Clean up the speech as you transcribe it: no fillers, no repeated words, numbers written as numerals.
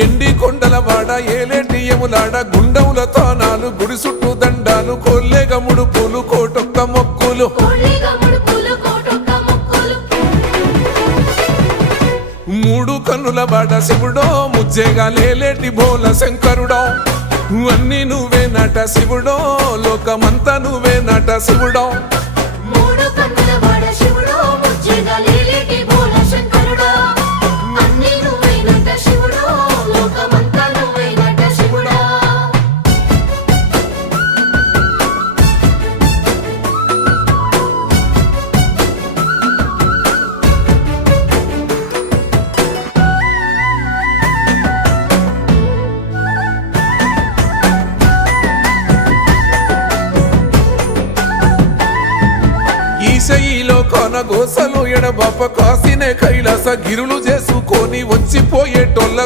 ఎండి కొండల వాడ ఏలేటి యములాడ గుండముల తానాలు గుడి చుట్టూ దండాలు కొల్లేగ ముడుపులు కోటొక్క మొక్కులు మూడు కన్నుల వాడ శివుడో ముజ్జేగా లేలేటి బోల శంకరుడో అన్ని నువ్వే నట శివుడో లోకమంతా నువ్వే నట శివుడో ఈశయిలో కొనగోసలు ఎడబాప కాసినే కైలాస గిరులు చేసుకొని వచ్చిపోయేటోళ్ళ